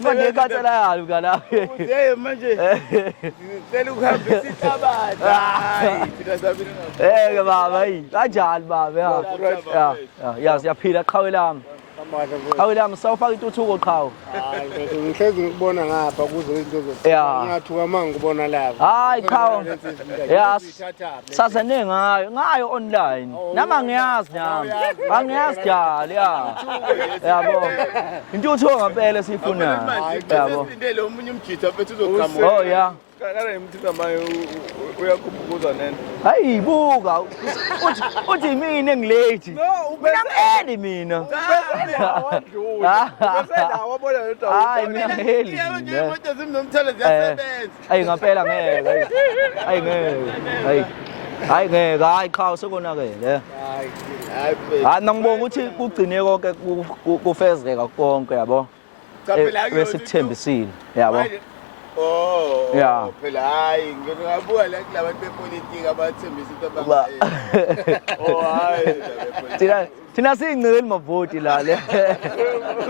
Manje khansela yalo mngana. Uze manje. Ngicela ukuhamba isihlabathi. Hayi, thina sabina. Ke baba hayi. Kanjani baba ya. Ya siyaphila qhawe lami. Qhawe lami sawufaka intuthuko qhawe. Hayi, ngihlezi ngikubona ngapha kuze into ngiyathuka manje ngibona lapha. Hayi qhawe. Ya sasa ngayo online. Nama ngiyazi nami. Angiyazi jali ya. Yabo. Intuthuko ngempela siyifunayo. Yabo. Sindele omunye umjitha bethu uzoqhamuka. Oh ya. Kana imthika maye uyakhuphuza nene. Hayi buka. Uthi mina ngilate. Mina ngeli mina. Hayi mina ngeli. Imoto zimnomthelo ziyasebenza. Hayi ngempela ngeke. Hayi ngeke. Hayi ngeke hayi cha sekonakele. Hayi ngibonga ukuthi kugcine konke kufezeka konke yabo. Bese kuthembisile yabo. Oh. Yeah. Phela hayi ngingabuka la kulabantu bepolitiki abathembisa into abangayenza. Oh hayi. Thina singceli mavoti la le.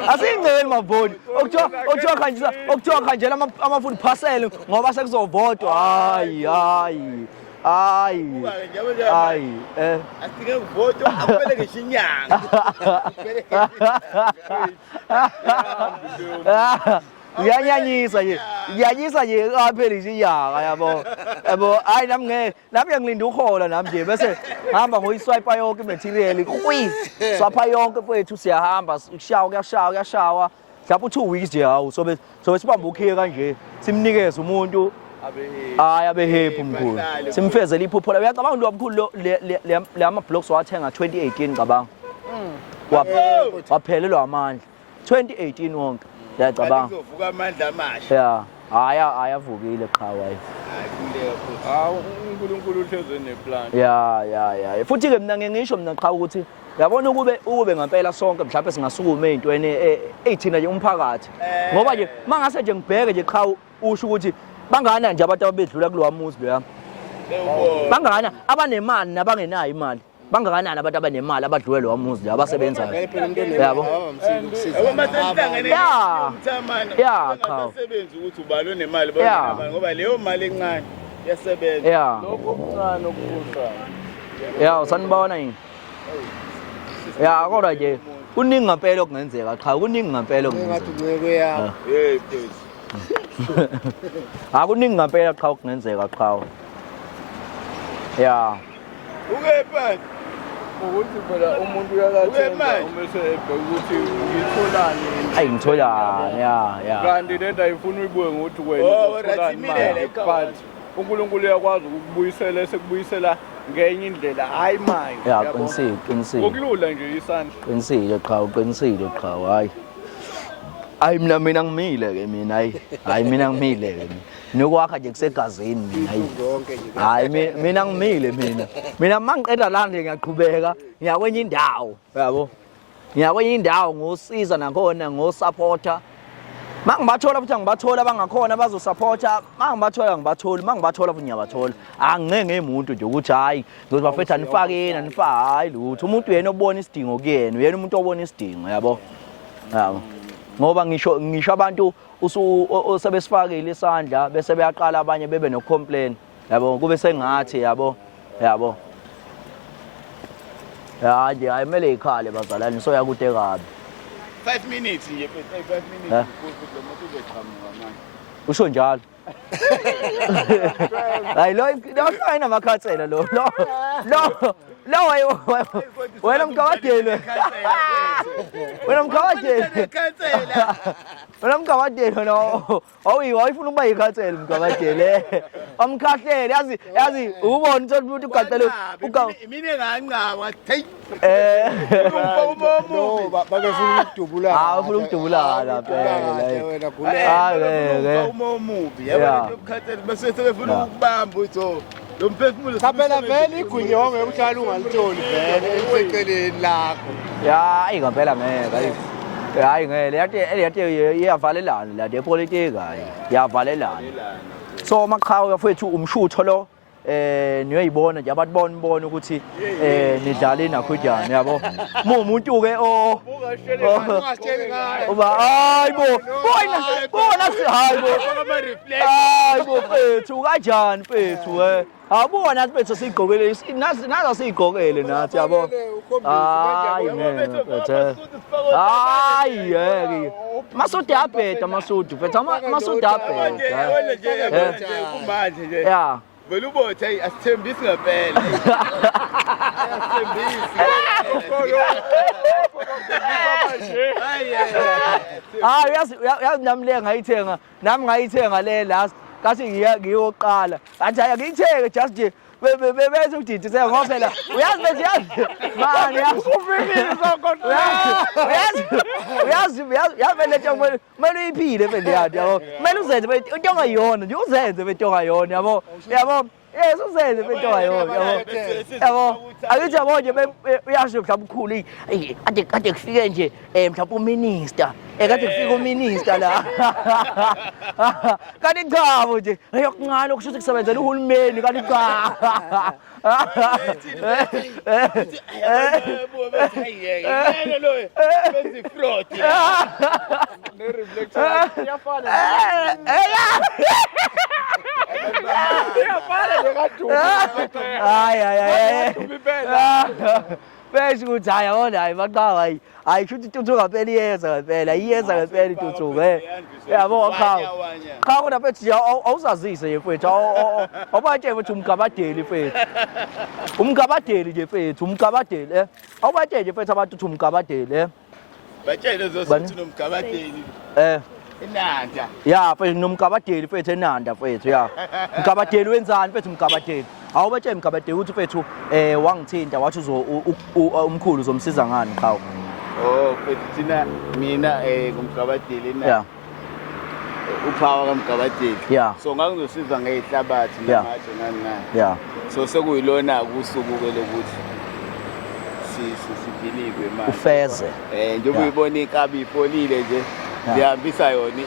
Asingceli mavoti. Okuthiwa khanjela ama-food parcel ngoba sekuzovotwa. Hayi. Asike uvoto aphele ngeshinyanga. Uyanyanyisa nje kaphela isinyanga yabo hayi nami ngeke nami ngilinda uhola nami nje bese hamba ngoyiswipe yonke imaterial swapha yonke kwethu siyahamba kuyashawa mhlawumbe 2 weeks nje hawu sobe sibamba ukhiye kanje simnikeze umuntu abe happy mkhulu simfezele iphupho la uyacabanga lo mkhulu le ama blocks wathenga 2018 cabanga waphelelwa amandla 2018 wonke yacabanga uzovuka amandla amasha ayavukile qhawe hayi kuleka futhi hawu uNkulunkulu uhleze neplan ya futhi ke mina ngisho mina qhawe ukuthi yabona ukube ngempela sonke mhlawumbe singasukuma ezintweni ezithina nje umphakathi ngoba nje mangase nje ngibheke nje qhawe usho ukuthi bangana nje abantu abedlula kulowa muzi loya bangana abanemali nabangenayo imali bangakanani abantu abanemali abadlule lo muzi la abasebenzayo yabo ya cha asebenza ukuthi ubalo nemali bonke ngoba leyo mali encane yasebenza lokho okuncane okukhushayo ya usanibona yini ya kodwa nje kuningi ngempela okungenzeka cha kuningi ngempela ngathi nceke yakho please akuningi ngempela cha okungenzeka cha ya ukepha ukuthi phela umuntu uyakathenga umese ebheka ukuthi ngitholani ayi ngitholani ya kanti lento ayifuna uyibuke ngokuthi wena utholani but uNkulunkulu uyakwazi ukubuyisela esekubuyisela ngenye indlela hayi manje ya qinisile ukulula nje isandla qinisile qhawe hayi mina ngimile ke mina hayi mina ngimile ke nokwakha nje kusegazini hayi mina ngimile mina mangiqeda la nje ngiyaqhubeka ngiyakwenye indawo yabo ngiyakwenye indawo ngosiza nakhona ngosupporter mangibathola futhi ngibathola abangakhona bazosupporta mangibathola futhi ngiyabathola angeke ngemuntu nje ukuthi hayi ngizobafetha nifakeni hayi lutho umuntu yena obona isidingo kuyena uyena umuntu obona isidingo yabo ngoba ngisho abantu sebesifakile isandla bese beyaqala abanye bebe no complain yabo kube sengathi yabo nje ayimele ikhale bazalani so yakude kabi 5 minutes nje 5 minutes ukuthi lo muntu uzoqhamuka manje usho njalo hayi lo sayina amakhansela lo wena mkawadeni wena mkawadeni no awuyifuna ukuba yikhansela mkawadeni amkhahlele yazi ubona ukuthi ugaxele mina engancaba hey babefuna ukudubula ufuna ukudubulana phela umubi yabona ukukhathela bese sebefuna ukubamba utho lo mphefumulo phela vele igunyongo yokuhlala ungalitholi vele eseceleni lakho hayi ngempela ngeke hayi ngeke leyathi iyavalelana la depolitika hayi iyavalelana so maqhawe mfethu umshutho lo niyoyibona nje ababona ukuthi nidlala inakhodjani yabo umuntu ke ungatsheli ngayo uba hayibo bona hayibo fethu kanjani fethu abona fethu sigqokele nazo sigqokele nathi yabo hayi man hayi yeke Masudi abheda Masudi fethu Masudi abheda kumanje nje yeah vele ubothe hey asithembisi ngempela asithembisi yazi nami le ngayithenga nami ngayithenga le last kathi ngiyoqala athi ngiyithenge just nje bese udidi ngoba phela uyazi bese yazi mani yakufikisa kodwa uyazi vele kumele uyiphile vele yathi yabo kumele uzenze into ongayona nje uzenze into ongayona yabo yes uzenze into ongayona yabo akithi yabo nje uyasho mhlawumbe ukhulu kade kufike nje mhlawumbe uminister kade kufika uminister la kanti cha nje yokuncane okusho ukuthi kusebenzela uhulumeni kanti cha Bese ukuthi hayi yona hayi baqhawe hayi kusho ukuthi intuthuko ngempela iyeza ngempela intuthuko yabo cha kodwa mfethu nje awusazise nje mfethu awubatshele ukuthi umgabadeli mfethu umgabadeli nje mfethu umgabadeli awubatshele nje mfethu abantu ukuthi umgabadeli batshele zokuthi nomgabadeli eNanda ya mfethu nomgabadeli mfethu eNanda mfethu ya umgabadeli wenzani mfethu umgabadeli awubatshele umgabadeli ukuthi mfethu wangithinta wathi umkhulu uzomsiza ngani cha mfethu thina mina kumgabadeli eNanda uphawa kamgabadeli so ngangizosiza ngehlabathi namatshe nani so sekuyilona kusuku ke lokuthi sidilikwe manje ufeze njengoba uyibona inkabi ifolile nje ngihambisa yona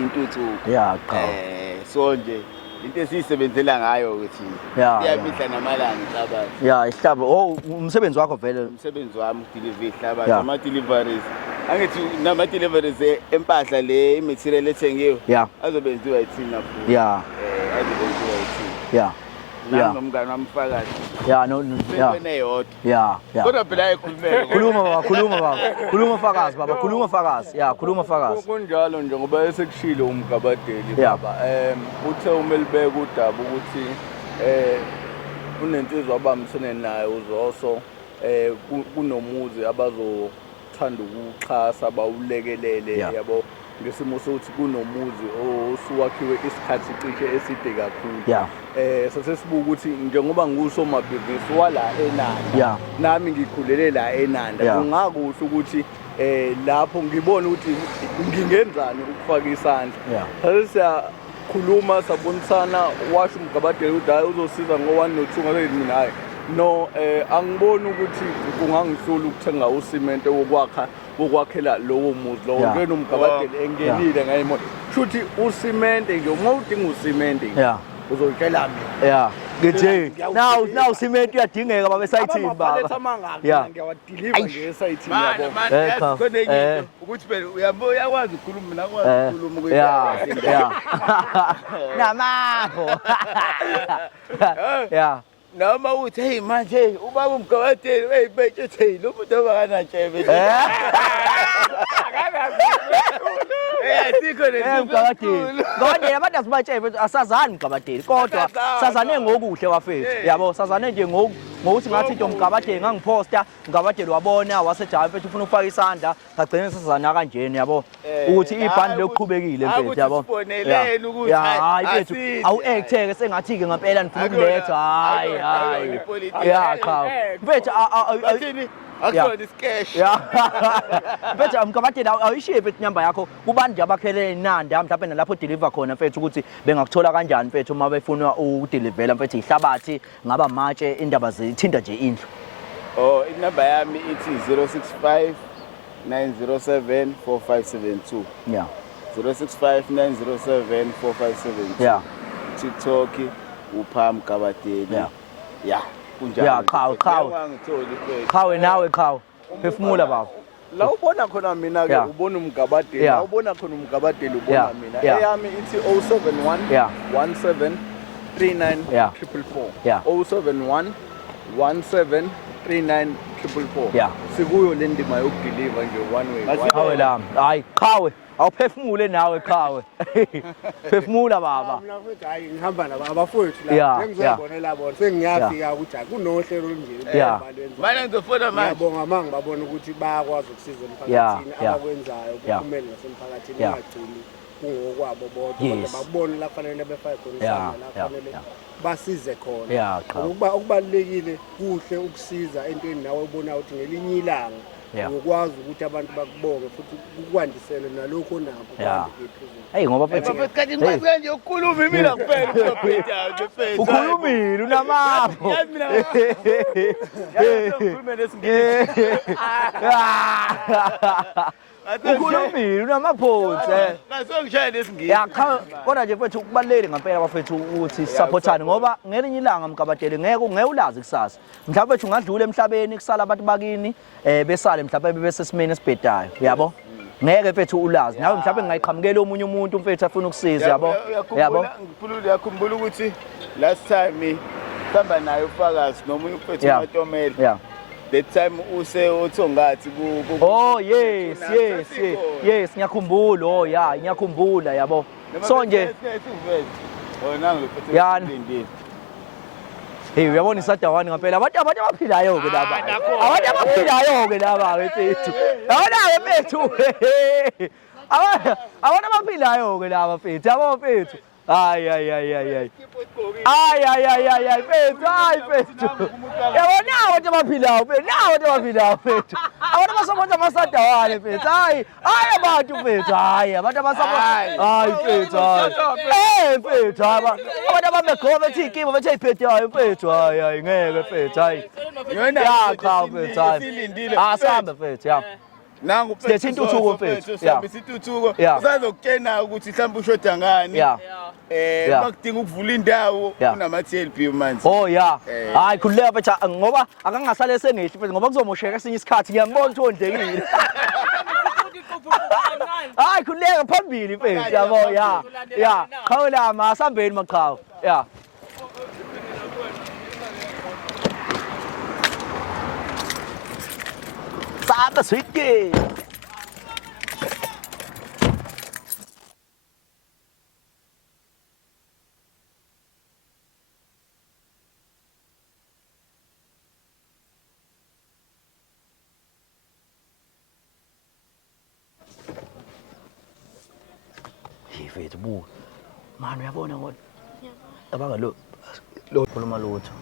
intuthuko ya cha so nje into esiyisebenzela ngayo ukuthi iyamihla namalanga ihlabathi ihlaba umsebenzi wakho vele umsebenzi wami deliver ihlabathi ama deliveries angithi nama deliveries empahla le material ethengiwe azobenziwa yithina futhi azobenziwa yithina nomngane wamfakazi kodwa phela ayikhulumele khuluma fakazi khuluma fakazi kunjalo nje ngoba esekushilo umgabadeli baba uthe umelibeka udaba ukuthi unensizwa abamsene naye uzoso kunomuzi abazothanda ukuxhasa bawulekelele yabo ngesimo sokuthi kunomuzi osuwakhiwe isikhathi cishe eside kakhulu sasesibuka ukuthi njengoba ngusomabhizinisi wala eNanda nami ngikhulele la eNanda kungakuhle ukuthi lapho ngibona ukuthi ngingenzani ukufaka isandla sase siyakhuluma sabonisana washo umgabadeli ukuthi hayi uzosiza ngo1 no2 ngabe mina hayi no angiboni ukuthi kungangihlula ukuthenga ucement wokwakhela lowo muzi lowo ngene umgabadeli engenile ngayimona futhi ucement nje uma udinga ucement uzoyitshela mina ngithi now cement uyadingeka baba esayithini baba ngiyawadeliver nje esayithini yabo khona ukuthi phela uyakwazi ukukhuluma mina akwazi ukukhuluma namapho noma uthi hey manje ubaba umgabadeli weyibhetshe hey lo muntu abakanatshebe Ngabadeli abantu asibatshele asazani umgabadeli kodwa sazane ngokuhle wafethu yabo sazane nje ngokuthi ngathi into umgabadeli ngangiphosta umgabadeli wabona wasejayi mfethu ufuna ukufaka isandla sagcina sasazana kanjeni yabo ukuthi ibhandi lokuqhubekile mfethu yabo hayi mfethu awu-acteke sengathi ke ngempela nifuna ukuletha hayi cha mfethu akusona isikesh mfethu mgabadeli awuyishiye mfethu inyamba yakho kubantu nje abakhele eNanda mhlawumbe nalapho deliver khona mfethu ukuthi bengakuthola kanjani mfethu uma befuna ukudelivela mfethu ihlabathi ngaba matshe indaba zithinta nje indlu inamba yami ithi 065 907 4572 065 907 4572 TikTok uPam Kabateni ya kunjalo ya Qhawe nawe Qhawe phefumula baba la ubona khona mina ke ubona umgabadeli la ubona khona umgabadeli ubona mina eyami ithi 071 17 39 444 071 17 39 444 sikuyo le ndima yokudeliver nje one way Qhawe lami hayi Qhawe awuphefumule nawe Qhawe phefumula baba mina futhi hayi ngihamba nabafowethu la ngizobonela bona sengiyafika ukuthi kunohlelo nje mana ngizofuna manje ngiyabonga manga babona ukuthi bayakwazi ukusiza emphakathini abakwenzayo kuphumele nasemphakathini bangagcini kungokwabo bodwa babone la kufanele befake khona isandla la kufanele basize khona ukubalekile kuhle ukusiza entweni nawe ubona ukuthi ngelinye ilanga ukwazi ukuthi abantu bakubonge futhi ukwandisele nalokho nabo hey ngoba mfethu kanti nje ukukhuluma mina kuphela ubabhedayo ukhulumile unamapho ukhuluma nesingisi ukhulumile unamaphutsi ngasongishaya nesingisi ya kodwa nje mfethu kubalulekile ngempela bafethu ukuthi supportane ngoba ngelinye ilanga Mgabadeli ngeke ulazi kusasa mhlawumbe mfethu ungadlula emhlabeni kusala abantu bakini besale mhlawumbe besesimeni esibhedayo yabo ngeke mfethu ulazi nawe mhlawumbe ngingayiqhamukela omunye umuntu mfethu afuna ukusiza yabo ngikhumbula ukuthi last time sihamba naye ufakazi nomunye mfethu uMatomela that time uthongathi oh yes ngiyakhumbula ngiyakhumbula yabo so nje hey uyabona isadawani ngempela abantu abaphilayo ke laba abantu abaphilayo ke laba mfethu abona mfethu abantu abaphilayo ke laba mfethu mfethu ay mfethu yabona abantu abaphilayo mfethu abantu abasapota amasadawani mfethu hayi abantu mfethu abantu abasapota mfethu mfethu abantu abamegoma bethi inkimba bethi ayiphethayo mfethu ngeke mfethu Qhawe mfethu asambe mfethu nangu silethe intuthuko mfethu sihambisa intuthuko usazokutshena ukuthi mhlawumbe ushoda ngani bakudinga ukuvula indawo kunama-TLP manje hayi khululeka mfethu ngoba akangasale sengehli mfethu ngoba kuzomosheka esinye isikhathi ngiyambona ukuthi ondlekile hayi khululeka phambili mfethu yabo Qhawe lami asambeni maqhawe Samba swiki mfethu bu manje uyabona kodwa abangalo khuluma lutho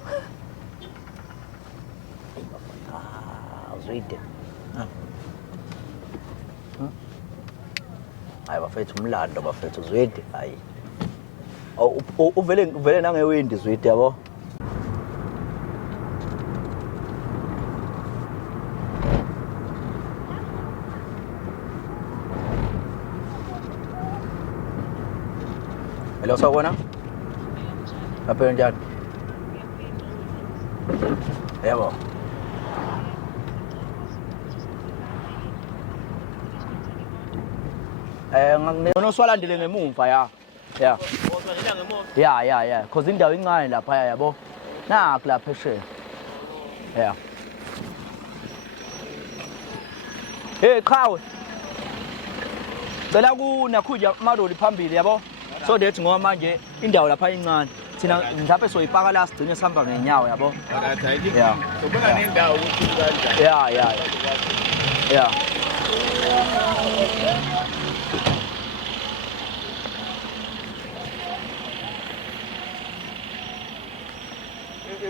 uzwide hayi bafethu umlando bafethu uzwide hayi uvele nangewindi zwide yabo hello sawubona lapha njani yebo ngonoswalandile ngemuva ya cause indawo incane lapha yabo nakho lapha eshe hey Qhawe cela kunakhuja amaloli phambili yabo so that ngoba manje indawo lapha incane thina mhlawumbe soyipaka la sigcine sihamba ngenyawo yabo sobona nendawo ukuthi kanjani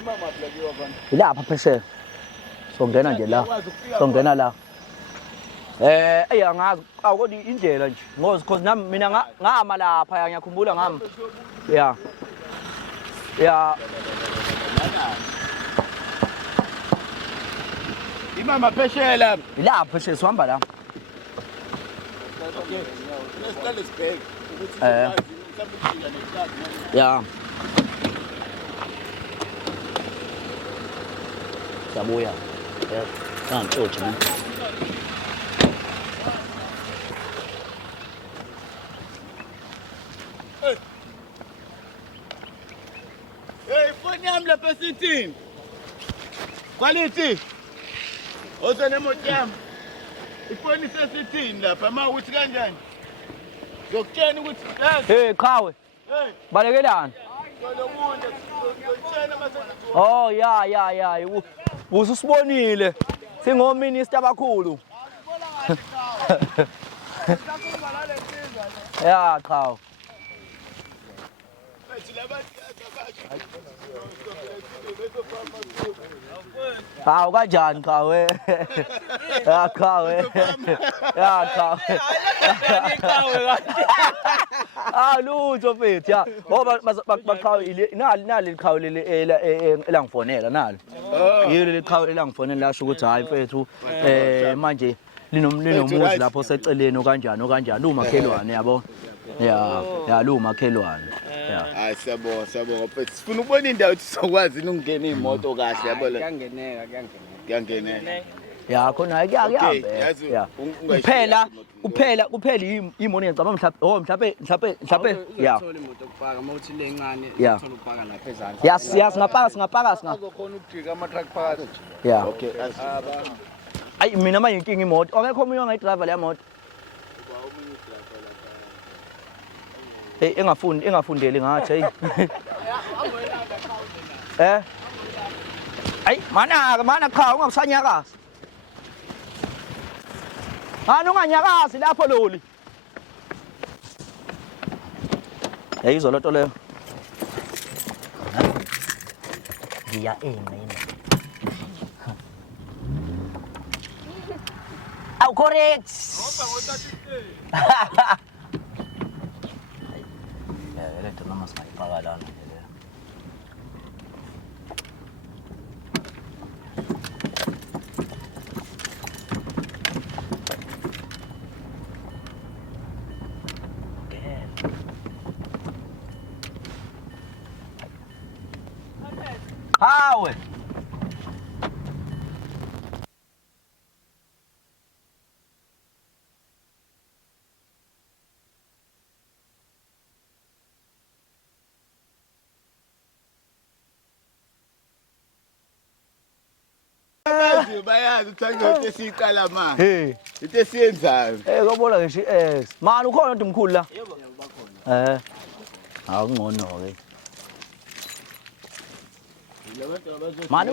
mama plagiwa bana ilapha pheshe songena nje la songena la angazi awukodi indlela nje ngozi cause nami mina ngama lapha ngiyakhumbula ngami imama phesheya la ilapha pheshe sihamba la okay siqale sibheke ukuthi Ya. Siyabuya. Ngantshotshi mina. Hey, ifoni yami lapha esithini? Quality. Ozone emoto yami. Ifoni sesithini lapha mawuthi kanjani? Ngokutshela ukuthi Hey qhawe. hey, Balekelani? ngolomunye ngokutshela mase Oh ya. Ususibonile. Singominister abakhulu. Ya qhawe. Hawu kanjani qhawe? Ya qhawe. Ya qhawe. Ah lutho mfethu ya. Ngoba baqhawe nali liqhawe leli elangifonela nalo. Yilo liqhawe elangifonela lasho ukuthi hayi mfethu manje linomuzi lapho seceleni kanjani umakhelwane yabo. Ya lo makhelwane. Ya. Hayi siyabonga mfethu. Sifuna ukubona indawo ukuthi sizokwazi ukungena imoto kahle yabo le. Kuyangeneka. Ya khona kuyahambe. Ya. Kuphela imoni ngicabanga mhlawumbe ya. Uthola imoto okupaka mawuthi le ncane Ya. uthola ukupaka lapha ezantsi. Ya singapaka. Azokhona ukujika ama-truck phakathi. Ya. Okay. Ayi mina manje inkinga imoto. Ongekho omunye ongayidrayiva le moto. Engafundeli ngathi hey. Ayi mana cha ungakusanyakazi. Ngani unganyakazi lapho loli. Yayizwa lento leyo. Ngiya mina. Aw correct. Letho noma singayifaka lana le. Hawe. Bayazi uthanda ukuthi siqala manje. Hey. Into esiyenzayo. Kwabona ngisho i-X. Mani ukhona umuntu mkhulu la? Yebo bakhona. Akungcono ke. Mani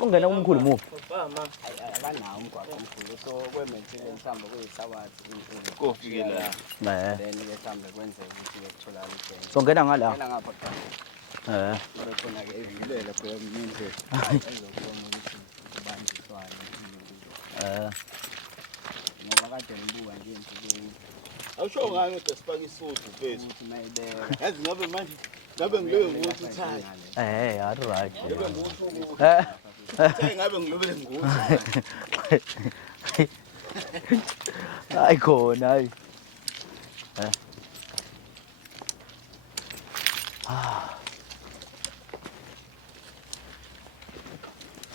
ungena umkhulu muphi? Abanawo umgwaqo omkhulu so kwementile mhlawumbe kuyithawathi Kofike la. then ke mhlawumbe kwenzeka ukuthi kutholakala igenge. So ngena ngala. Ngena ngapha phakathi. Kube khona ke evilela khona mninzi. Ezokubona ukuthi kubanjiswane ngoba kade ngibuka nje emhlabeni Awusho ngani ukuthi sipaka isuthu mfethu. ukuthi mayibeka. Yazi ngabe manje ngabe ngilobe nguthi uthaya. Yathi right. Uthaye ngabe ngilobele nguthi. Hayi khona hayi.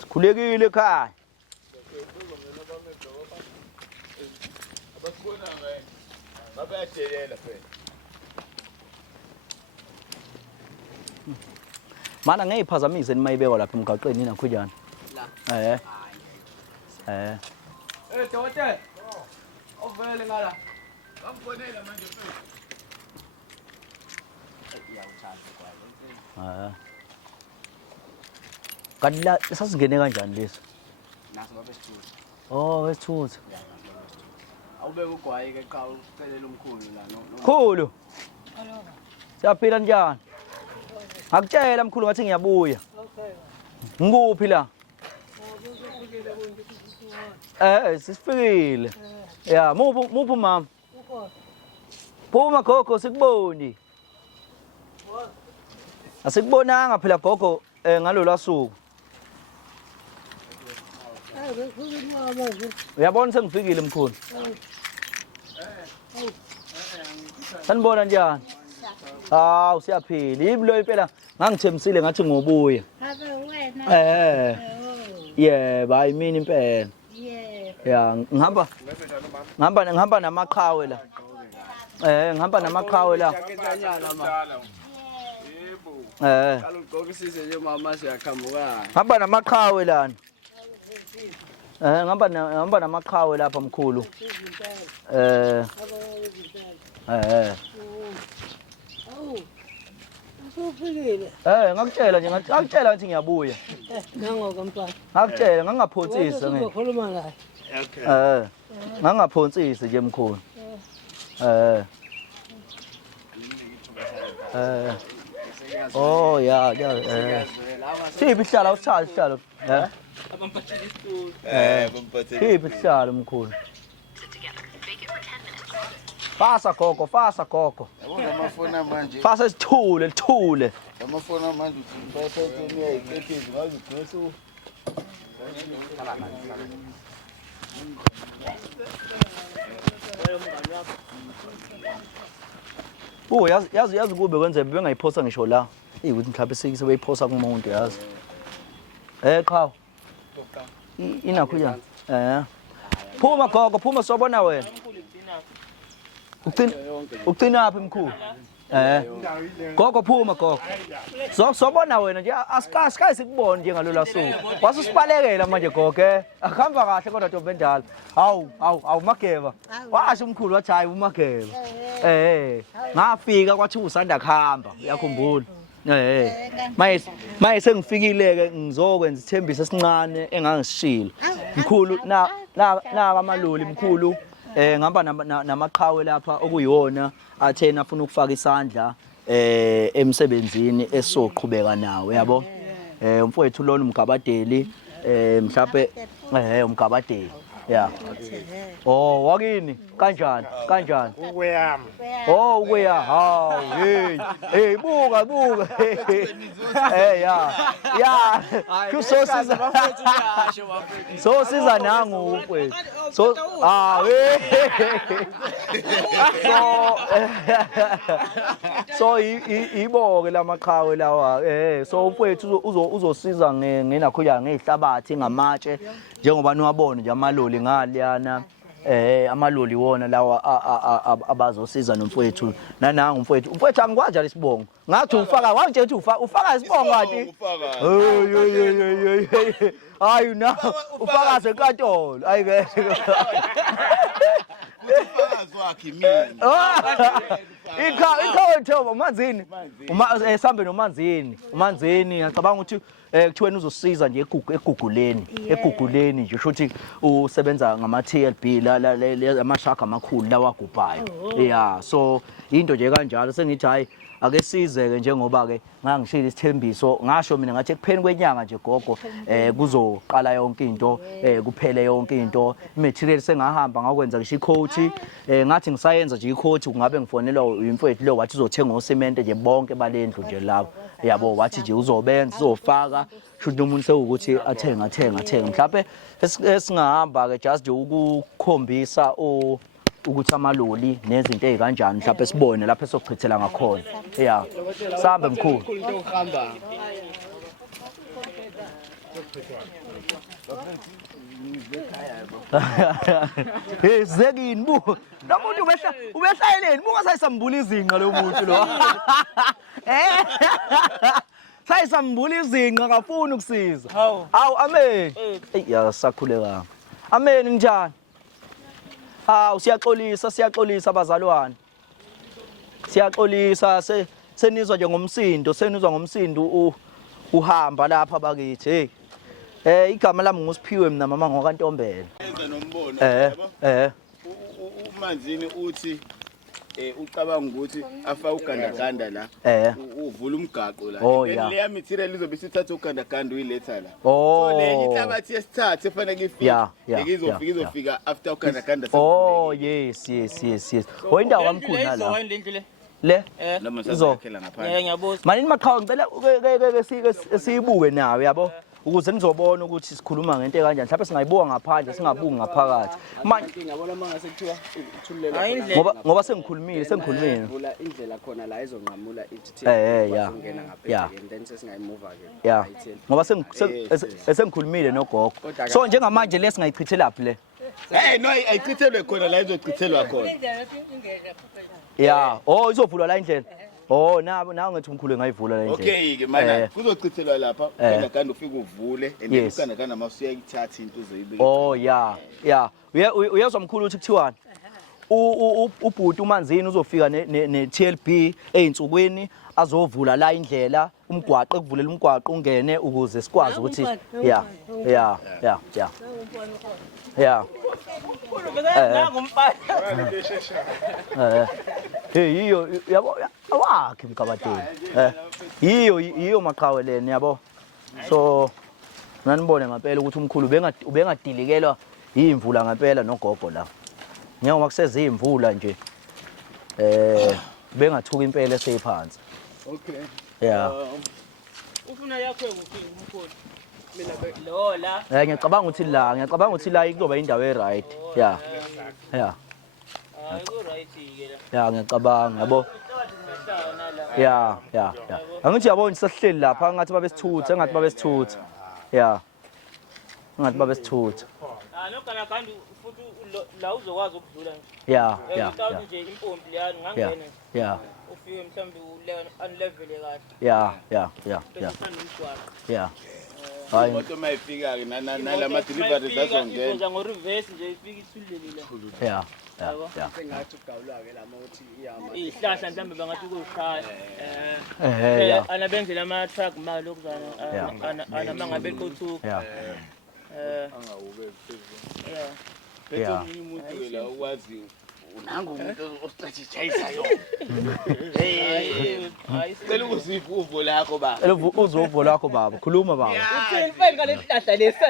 Sikhulekile ekhaya. Abasibona ngaye. Babayadelela phela. Mana ngeyiphazamise nimayibekwa lapha emgaqweni nakhujana. La. Dokotela. Ovele ngala. Bamfonela manje mfethu. Iyawuthanda kwayo. Kanti la sasingene kanjani leso? Naso babe sithutha. Oh, wesithutha. Awubeka ugwayi ke qha ucelela umkhulu la no. Khulu. Siyaphila njani? Ngakutshela mkhulu ngathi ngiyabuya. Ngikuphi la? Sisifikile. Ya, muphi mama? Phuma gogo sikuboni. Asikubonanga phela gogo ngalolu suku. Uyabona sengifikile mkhulu. Sanibona njani? Hawu siyaphila. Yibi lo impela ngangithembisile ngathi ngobuya. Habe wena. Yebo, hayi mina impela. Ya, ngihamba namaqhawe la. Ngihamba namaqhawe la. Kalugqokisise nje mama siyakhambukana. Ngihamba namaqhawe lana. Ngihamba namaqhawe lapha mkhulu. Usufikile. Ngakutshela nje ngakutshela ukuthi ngiyabuya. Nangoke mfana. Ngakutshela ngangaphonsisa nge. Ukhuluma la. Ngangaphonsisa nje mkhulu. Oh ya. Siphi ihlala usithatha isihlalo? Bamphathele Siphi mkhulu? Fasa gogo. Yabona amafoni manje. Fasa lithule. Amafoni manje uthi uyayikethiza ngazi ugqoso. Yazi kube kwenze bengayiphosa ngisho la. Ukuthi mhlawumbe sebeyiphosa kumuntu yazi. Qhawe. Inakho ya. Phuma gogo, phuma sobona wena. Ucina apha mkhulu. Gogo phuma gogo. Sobona wena nje asikayi sikubone nje ngalola suku. Wasusibalekela manje gogo Akuhamba kahle kodwa Ntombi endala. Hawu Mageba. Washo umkhulu wathi hayi uMageba. Ngafika kwathi usanda kuhamba uyakhumbula. Maye sengifikile ke ngizokwenza isithembiso esincane engangisishilo. Mkhulu na amaloli mkhulu ngihamba namaqhawe lapha okuyiwona athena afuna ukufaka isandla emsebenzini esoqhubeka nawe yabo. Umfowethu lona umgabadeli mhlawumbe umgabadeli ya. Oh wakini kanjani? Ukuyama. Oh ukuya hawu hey buka ya kusosiza bafethu uyasho bafethu sosiza nangu mfethu so iboke lamaqhawe lawa so mfethu uzosiza ngenakho ngehlabathi ngamatshe njengoba niwabona nje amaloli ngaliyana amaloli wona lawa abazosiza nomfowethu nananga umfowethu angikwazi lesibongo ngathi ufaka wanje uthi ufaka isibongo kanti hayi na ufaka senkantolo ayike ufakazi wakhe mina ikhawe umanzini esambe nomanzini ngicabanga ukuthi kuthiwena uzosiza nje eguguleni nje shothi usebenza ngama TLB la amashaka amakhulu lawagubhayo yeah so into nje kanjalo sengithi hayi ake sizeke njengoba ke ngangishila isithembiso ngasho mina ngathi ekupheni kwenyanga nje gogo kuzoqala yonke into kuphele yonke into imaterial sengahamba ngakwenza ngisho icoat ngathi ngisayenza nje icoat kungabe ngifonelwa umfowethu lo wathi uzothenga ucement nje bonke balendlu nje lapho yabo wathi nje uzobenza uzofaka shothi umuntu sewukuthi athenga mhlawumbe esingahamba ke just nje ukukhombisa ukuthi amaloli nezinto ezikanjani mhlawumbe sibone lapho esochithela ngakhona yeah sambe mkhulu zekini bu nomuntu ubehlayeleni buka sayisambula izinqa lo muntu lo sayisambula izinqa kafuni ukusiza hawu amen ya sakhuleka amen njani hawu siyaxolisa abazalwane siyaxolisa senizwa nje ngomsindo uhamba lapha bakithi igama lami ngusiphiwe mina mama ngokaNtombela enza nombono yabo umanzini uthi ucabanga ukuthi afa ugandaganda la uvula umgaqo la le material izobe sithatha ugandaganda uyiletha la so le ihlabathi yesithathu efanele ifike izofika after ugandaganda oh yes oyindawo kamkhulu nala le izokhela ngaphandle ngiyabuza manje maqhawe ngicela ke siyibuke nawe yabo ukuze nizobona ukuthi sikhuluma ngento kanjani mhlawumbe singayibuka ngaphandle singabuki ngaphakathi manje ngiyabona mangase kuthiwa ithululelo ngoba sengikhulumile vula indlela khona la izonqamula ithi yeah. ungena Yeah. ngaphezulu then sesingayimova ke yeah ngoba sengikhulumile nogogo so njengamanje lesingayichithela phi le hey no ayichithelwe khona la izochithelwa khona yeah oh izovulwa la indlela oh nawo ngithi umkhulu engayivula la indlela okay ke manje kuzochithelwa lapha kana kanti ufika uvule and kana masuya ikuthatha into uzoyibeka oh yeah uyezwa mkhulu uthi kuthiwani ubhuti umanzini uzofika ne TLB einsukwini azovula la indlela umgwaqo ekuvulela umgwaqo ungene ukuze sikwazi ukuthi yeah yiyo yabo awakhe mkabadeni yiyo maqhawe lena yabo so nanibone ngempela ukuthi umkhulu ubengadilikelwa imvula ngempela nogogo la njengoba kuseze imvula nje bengathuka impela eseyiphansi okay yeah ufuna yakho kuphi umkhulu mina lo la ngiyacabanga ukuthi la kuzoba indawo e-right yeah hayi ku right ke la yeah ngiyacabanga yabo yeah angithi yabona sihleli lapha ngathi babesithutha engathi babesithutha yeah ngathi babesithutha nokana kanti futhi la uzokwazi ukudlula nje yeah nje impompi leyani ngangena yeah ufike mhlambi unlevel kahle yeah hayi moto mayifika ke nalama deliveries azongena nje ngo reverse nje ifika ithulelile yeah sengathi ugawulwa ke lama uthi iyama ihlahla mhlambe bangathi kushaya yeah anabenzela ama truck mali lokuzana anamanga beqothuka angawube phezulu yeah umuntu la ukwazi nangu umuntu ostrategizeayo cela ukuzipha uvo lakho baba uzovo lakho baba khuluma baba uthini feni ngale hlahla lesi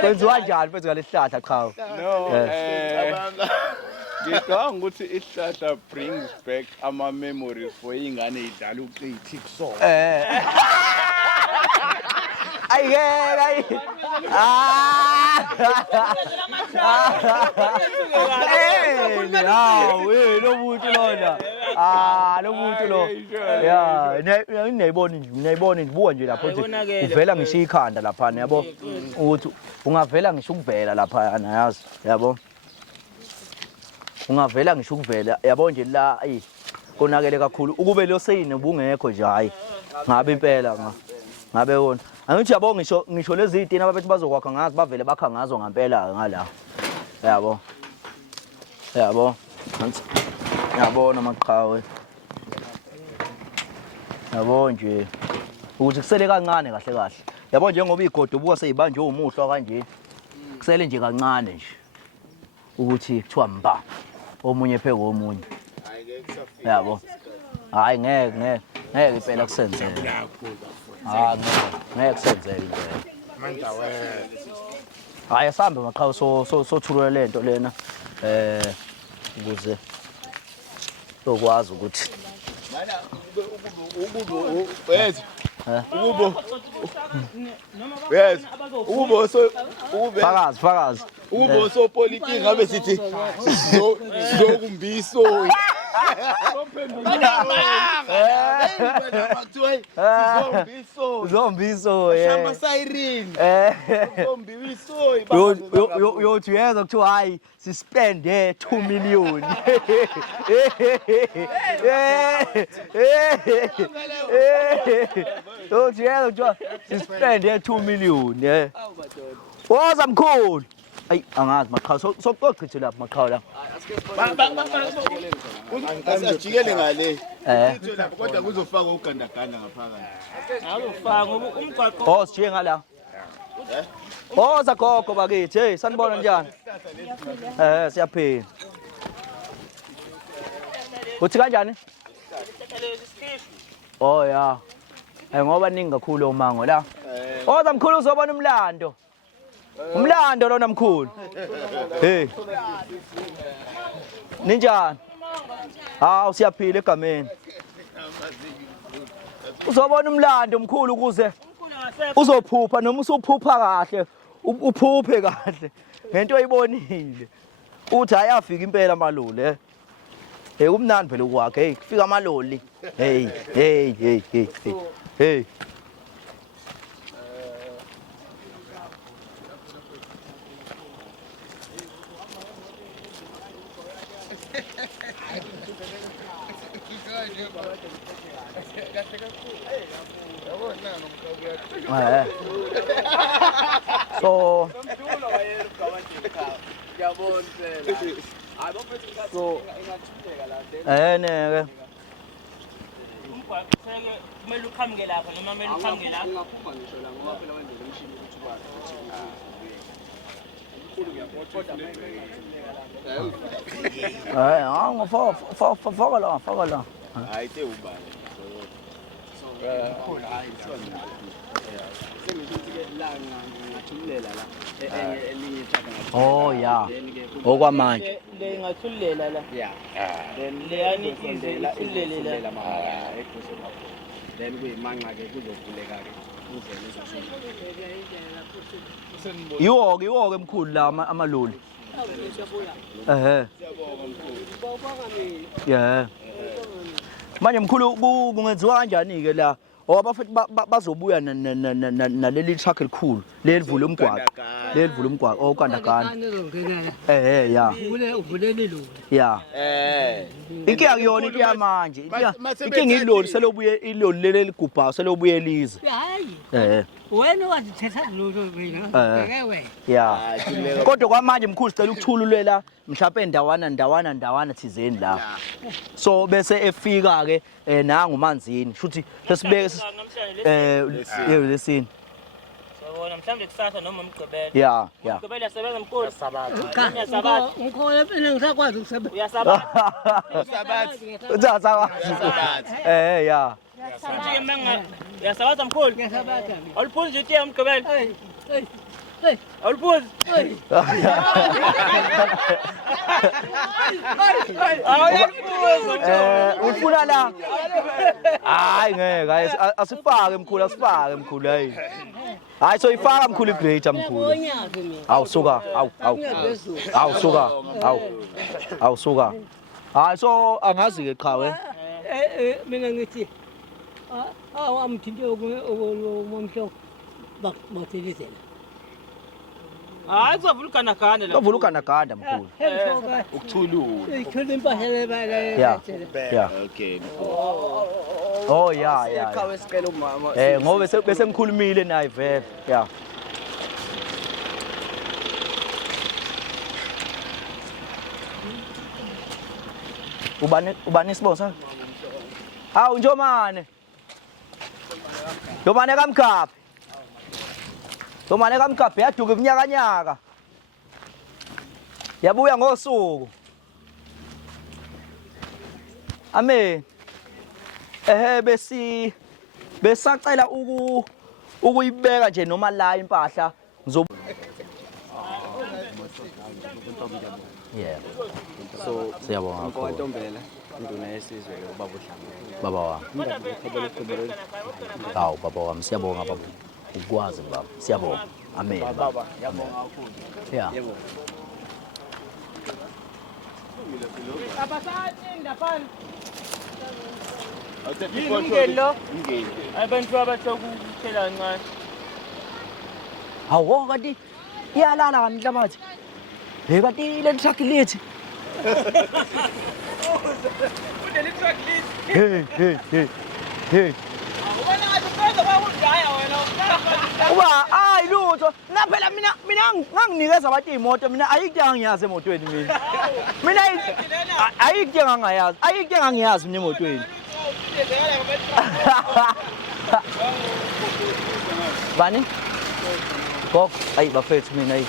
kwenziwa njani phezu ngale hlahla cha no ngicabanga ukuthi isihlahla brings back ama memories for ingane idlala uqithi kusona ayike lo muntu lona lo muntu lo yeah niyayibona ngibuka nje lapho nje uvela ngisho ikhanda lapha yabo ukuthi ungavela ngisho ukuvela lapha yazi yabo ungavela ngisho ukuvela yabo nje la konakele kakhulu ukube lo seyine ubungekho nje hayi ngabe impela ngabe wona angithi yabo ngisho lezi itina ababethi bazokwakha ngazi bavele bakha ngazo ngempela ngala yabo yabona maqhawe yabo nje ukuthi kusele kancane kahle yabo njengoba igodo ubuka seyibanjwe umuhlwa kanje kusele nje kancane nje ukuthi kuthiwa mba omunye pheke omunye yabo hayi ngeke impela kusenzele ngeke kusenzele impela manje wena hayi asambe maqhawe sothulula lento lena ukuze sokwazi ukuthi mana ukubo yes ukubo yes ukubo so ukube fakazi ukubo so politics ngabe sithi zokumbiso Zombiso shamba siren zombiso yothi uyeza kuthiwa hayi sispende 2 million yothi uyeza kuthiwa sispende 2 million woza mkhulu ayi angazi maqhawe soqoqithe lapha maqhawe la asijikele ngale itho lapho kodwa kuzofaka ugandaganda ngaphakathi akufaka ngoba umgwaqo sijike ngala woza gogo bakithi hey sanibona njani siyaphila uthi kanjani oh ya ngoba ningi kakhulu omango la woza mkhulu uzobona umlando lona mkhulu hey ninjani Hawu siyaphila egameni. Uzobona umlando omkhulu ukuze uzophupha noma usuphupha kahle, uphuphe kahle. Ngento oyibonile. Uthi ayafika impela amaloli kumnandi phela ukwakhe. Hey, kufika amaloli. Hey. So neke kumele uqhamuke lapha noma kumele uqhamuke lapha. Ungaphupha ngisho la ngoba phela wenzele umshini ukuthi ukwazi ukuthi faka la. Hayi te ubale. Oh yeah. Okwamanje. Le ingathululela la. Yeah. Then Leyani izithulele la. Then kuyimanqa ke kuzovuleka ke uzele Yiwo-ke emkhulu la amaloli. Yeah. Manje mkhulu kungenziwa kanjani ke la? Ngoba futhi bazobuya naleli truck elikhulu lelivula umgwaqo. Lelivula umgwaqo okandagana. Yeah. Uvulele lo. Yeah. Inkinga kuyona into yamanje. Inkinga iloli selobuye iloli leli ligubhayo selobuye lize. Hayi. Wena wazithetha lo wena. Ngeke wena. Yeah. Kodwa kwamanje mkhulu sicela ukuthululela mhlawumbe ndawana thizeni la. So bese efika ke nanga umanzini. Shuthi sesibeke lesini. So mhlawumbe kusasa noma umgqibelo. Yeah. Umgqibelo yasebenza mkhulu. Sabatha. Ngikho phela ngisakwazi ukusebenza. Uyasabatha. Uyasabatha. Yeah. Nje manga yasabatha mkhulu. Ngiyasabatha. Awuliphuzi nje umgqibelo. Hey. Awuliphuzi. Ufuna la. Hayi ngeke asifake mkhulu hey. Hayi so ifaka mkhulu igrate mkhulu. Awusuka awusuka. Hayi so angazi ke cha we. Mina ngithi amthinte okumhlophe bathilizela. Hayi kuzovula ugandaganda la. Kuvula ugandaganda mkhulu. Ukuthulula. Ithule impahla Yeah. Okay. Oh yeah. Ekhaya esicela umama. Ngoba bese ngikhulumile naye vele. Yeah. Ubani isibongo sakhe? Hawu Njomane. Njomane kaMkhaphi. Njomane kaMkhaphi yaduka iminyakanyaka. Yabuya ngosuku. Amen. Besacela ukuyibeka nje noma la impahla Yeah. So siyabonga kakhulu. Nkotombela induna yesizwe ubaba uHlangane. Baba wami. Hawu baba wami siyabonga baba. Ukwazi baba. Siyabonga. Amen. Baba yabonga kakhulu. Yeah. Yebo. Abasatinda phan. Awuthethe Abantu abathe ukuthela kancane. Hawo kanti iyalala kanti inhlabathi. Kanti le truck lithi. Udeli truck lithi. Hey. Wena ngathi kwakudaya wena. Uba hayi lutho. Naphela mina nganginikeza abantu imoto mina ayikho engiyazi emotweni mina. Mina ayikho engangayazi. Ayikho engangiyazi mina emotweni. Bani? Kok, ay bafethu mina ay.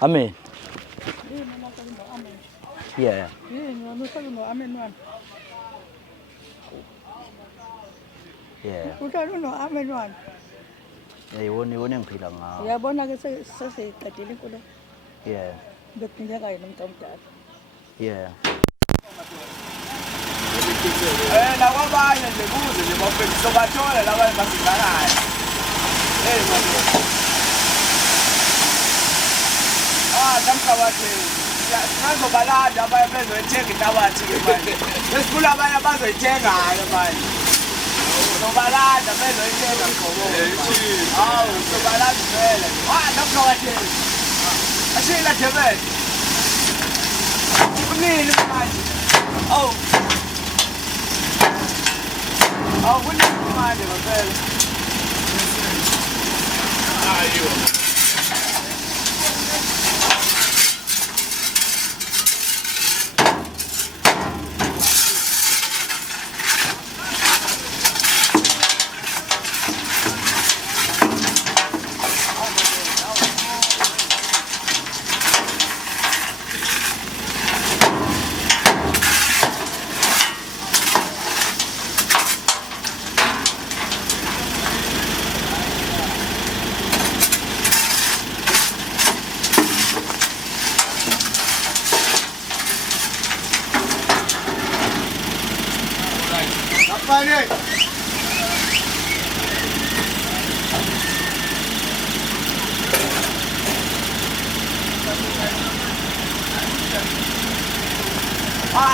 Amen. Yeah. Yini wena uhlala no-amen wami? Yeah. Uhlala uno-amen wami? Yewona engiphila ngawo. Uyabona-ke sesiyiqedile inkulumo. Yeah. Bekuphindeka yena umuntu omdala. Yeah. Nakwabanye nje kuze nje bafethu sobathola labanye basizakala. Manje. Namhlabathi. Sizobalanda abanye bezoyithenga inhlabathi ke manje. Besifuna abanye abazoyithenga-ke manje. Sobalanda bezoyithenga qobo. Hawu, sobalanda vele. Namhlabathi. Ashila Jebel. Kunini manje? Oh. Oh, kunini manje manje? Ayo.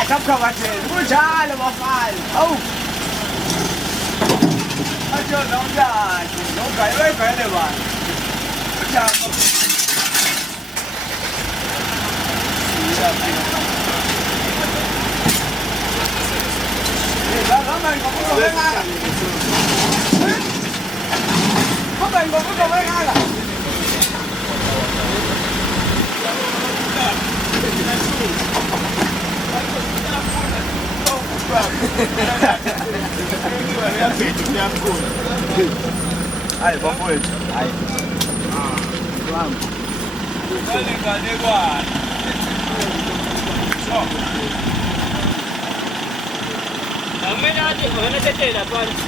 Kapkabatheni kunjalo bafana. Awu. Ajo nomdaki, nogayele bani. Uthamba. Ai, bafowethu. Hayi. Wami. Ngale kwana. So. Amena athi wena tetela phansi.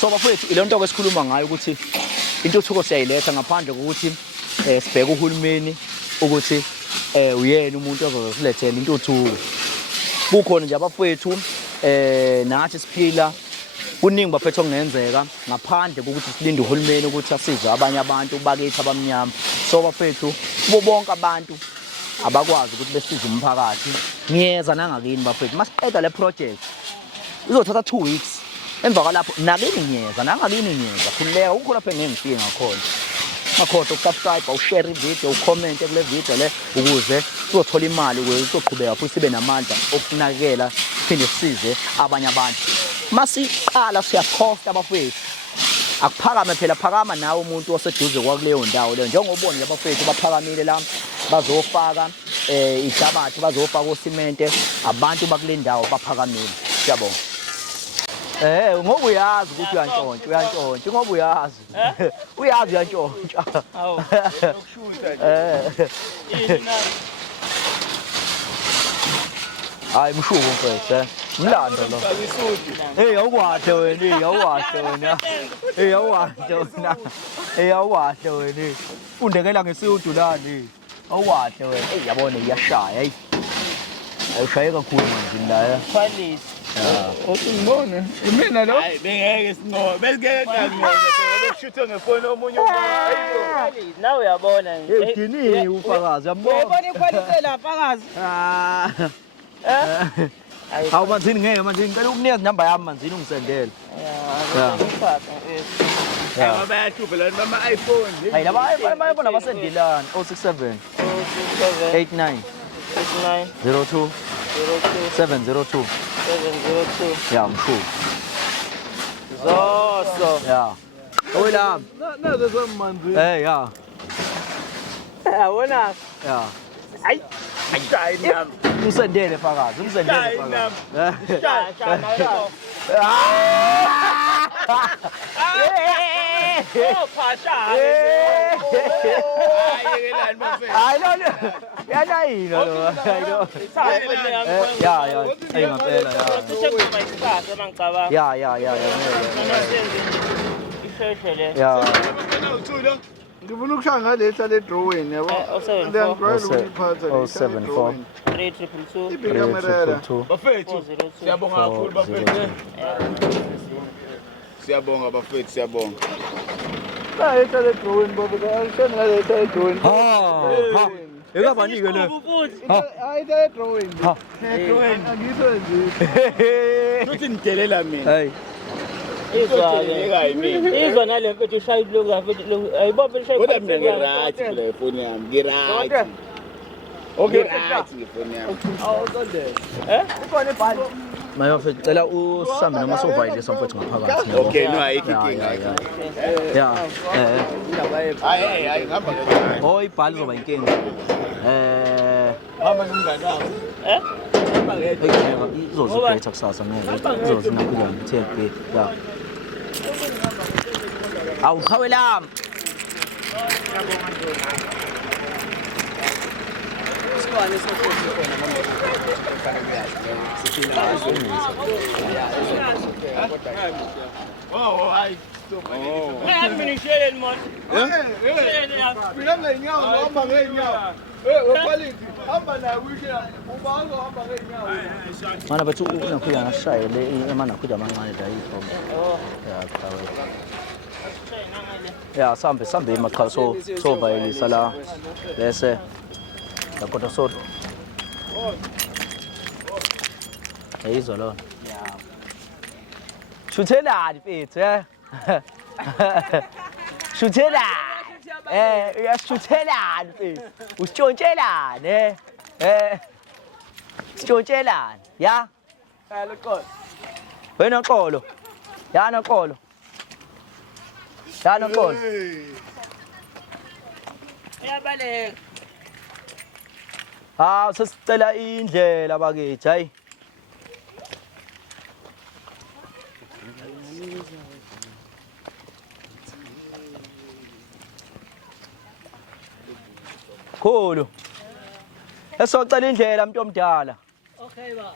So bafowethu ile nto kwesikhuluma ngayo ukuthi intuthuko siyayiletha ngaphandle kokuthi sibheke uhulumeni ukuthi uyena umuntu ozosilethela intuthuko. Kukhona nje abafowethu nathi siphila kuningi bafethu okungenzeka ngaphandle kokuthi silinde uhulumeni ukuthi asize abanye abantu bakithi abamnyama. So bafethu kubo bonke abantu abakwazi ukuthi besize umphakathi. Ngiyeza nangakini bafethu masiqeda le project izothatha 2 weeks. Emva kwalapho nakini ngiyeza nangakini ngiyeza khuleka ukho lapha engengifike ngakhona. Makhohle ukusubscribe, ushare ivideo, ucomment kule video le ukuze sizothola imali ukuze sizoqhubeka futhi sibe namandla okunakekela siphinde sisize abanye abantu. Masiqala siyaposta abafethu. Akuphakame phela phakama nawe umuntu oseduze kwakuleyo ndawo leyo njengobona abafethu baphakamile la bazofaka ihlabathi bazofaka usimente abantu bakule ndawo baphakamile siyabonga ngoba uyazi ukuthi uyantshontsha ngoba uyazi uyazi uyantshontsha Hawu. hayi mshuko mfethu mlando lo awuwahle wena awuwahle wena awuwahle wena awuwahle wena undekela ngesiudu lani awuwahle wena yabona iyashaya ayishaye kakhulu manje la Quality. Ngibone mina lo hayi bengeke sinqobe bengeke bekushuthe ngefoni omunye umuntu Nawe uyabona nje. Ugcinile ufakazi yambona Uyabona iquality lapha Hawu manzini ngeke manje ngicela ukunika inamba yami manzini ungisendele aba bayahlupha la nama iPhone hayi laba bayabona basendelana 067 89 02 702 ya mshuko Zoso. ya oyilami nazo zomanzi ya Awona. ya Ay. hayi nami umsendele fakazi umsendele fakazi Oh, Pasha. ayekelani bafethu hayi lo yanayilo lo ya ngempela ya ngifuna ukushaya ngaletha le drawing yabo ngiyangijwayela ukuyiphatha 074 322 bafethu siyabonga kakhulu bafethu siyabonga bafethu siyabonga letha le drawing baba angisheni ngaletha le drawing ekabanike le hayi le drawing drawing angitho nje futhi nidelela mina hey izwa nale mfethu ishayile lokhu mfethu ayibophe ishayile kodwa mina ngirathi kula ifoni yami ngirathi okay right ngifoni yami ikhona ibhali mayo mfethu cela usambe noma sovayilisa mfethu ngaphakathi okay no ayikho ya hayi ngihamba kancane ibhali izoba inkinga hamba nomngane wakho hamba ngedwa izoziphetha kusasa ngeke izozinakuya ngithelpe ya awuqhawe lami oh hayi Administration man. mina ngeenyawo ngihamba ngeenyawo quality hamba nayo kushe ubango hamba ngeenyawo mana bethu unakuya ngashayele emanakuja amancane la yitho ya qhawe ya sambe emaqhawe sovayilisa la bese kodwa so ayizwa lona shuthelani mfethu shuthelani uyashuthelani mfethu usitshontshelane sitshontshelane ya Loqolo. wena xolo yana xolo Uyabaleka. sesicela indlela bakithi hayi khulu esocela indlela umuntu omdala Okay ba.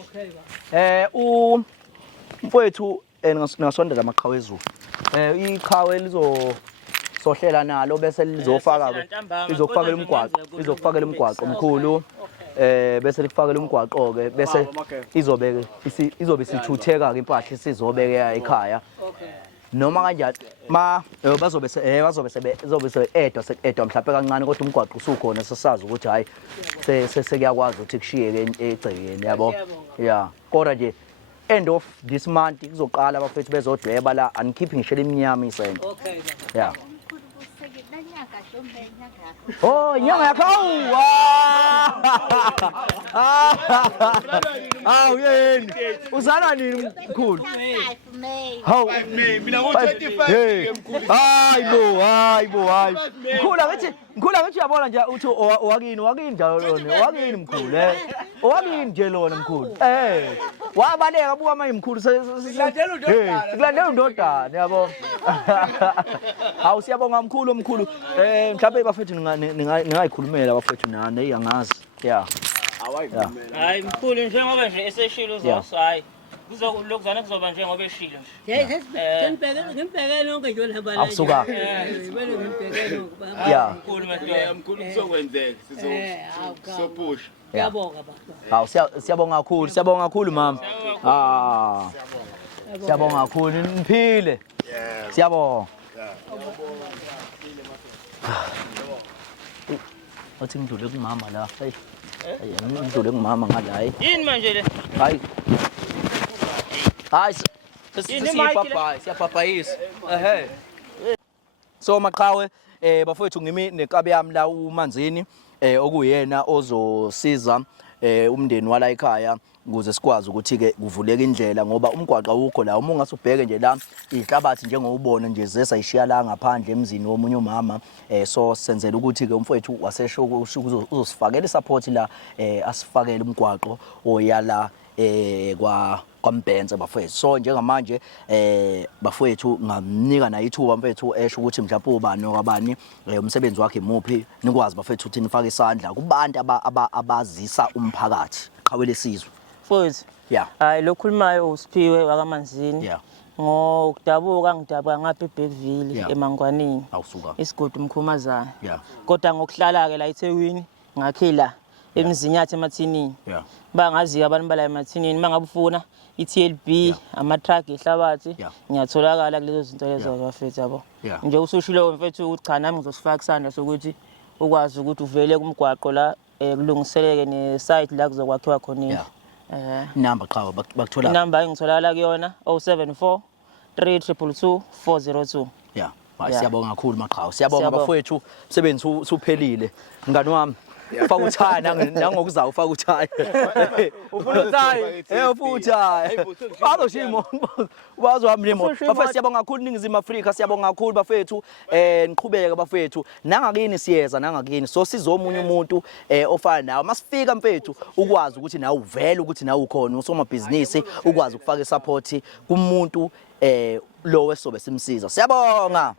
Okay ba. umfowethu ningasondela amaqhawe ezulu iqhawe lizohlela nalo bese lizofaka izokufakela umgwaqo omkhulu bese likufakela umgwaqo ke bese izobe isithutheka ke impahla isizobeka ekhaya noma kanjani bazobe edwa mhlawumbe kancane kodwa umgwaqo usukhona sesazi ukuthi hayi sekuyakwazi ukuthi kushiyeke egcekeni yabo ya kodwa nje end of this month kuzoqala abafethu bezodweba la anikhiphi ngisho eminyama isento Okay ba. ya oh nyanga yakho awu yeni uzalwa nini mkhulu Hawu. mina ngo-25 Hey. Hayibo. Mkhulu ngithi uyabona nje uthi owakini njalo lona. Owakini mkhulu Owakini nje lona mkhulu. Wabaleka buka manje mkhulu sikulandela undodana yabo. Hawu siyabonga mkhulu. Mhlawumbe bafethu ningayikhulumela abafethu nani angazi. Yeah. Hayi mkhulu njengoba nje eseshilo uzoso hayi. Lokuzana kuzoba njengoba eshilo nje. Ngimbhekene lonke nje olihamba la. Akusuka. Ngimbhekene lonke. Yeah. mkhulu kuzokwenzeka sizopusha. Ngiyabonga baba. Hawu siyabonga kakhulu mama. Siyabonga kakhulu niphile. Siyabonga. Athi ngidlule kumama la. Hey. Ngidlule kumama ngala hayi. Yini manje le? Hayi. Siyapapayisa. So maqhawe bafowethu ngimi nekabi yami la uManzini okuyena ozosiza umndeni wala ekhaya ukuze sikwazi ukuthi ke kuvuleka indlela ngoba umgwaqo awukho la uma ungasubheke nje la ihlabathi njengobona nje zesayishiya la ngaphandle emzini womunye umama so senzela ukuthi ke umfowethu wasesho uzosifakela support la asifakele umgwaqo oyala kwaMbhense bafowethu so njengamanje bafowethu ngamnika na ithuba mfethu esho ukuthi mhlawumbe ubani okwabani umsebenzi wakhe imuphi nikwazi bafowethu ukuthi nifake isandla kubantu abazisa umphakathi qhawe lesizwe Futhi. Yeah. Hayi lokhulumayo uSiphiwe wakaManzini. Yeah. Ngokudabuka ngidabuka ngapha eBheville eMangwaneni. Awusuka. Isigodi umkhumazana. Yeah. Kodwa ngokuhlala ke la eThekwini ngakhila emzinyathi emathinini. Yeah. Bangaziyo abantu bala emathinini mangabufuna iTLB ama-truck ehlabathi ngiyatholakala kulezo zinto lezo bafethu yabo. Nje usushilo mfethu ukuthi cha nami ngizosifaka isandla sokuthi ukwazi ukuthi uvele kumgwaqo la kulungiseleke ne-site la kuzokwakhiwa khona. Number qhawe bakuthola. Inamba engitholakala kuyona 074 322 402. Yeah. Siyabonga kakhulu maqhawe. Siyabonga bafowethu umsebenzi usuphelile. Ngani wami ufaka uthaya nangokuzayo ufaka uthaya. Ufuna uthaya? Ufuna uthaya. Bazoshimo. Bazwami nemo. Bafethu siyabonga kakhulu Ningizimu Afrika siyabonga kakhulu bafethu niqhubeke bafethu. Nangakini siyeza nangakini so sizomunye umuntu ofana nawe. Masifika mfethu ukwazi ukuthi nawe uvele ukuthi nawe ukhona usomabhizinisi ukwazi ukufaka support kumuntu lo wesobe simsiza. Siyabonga.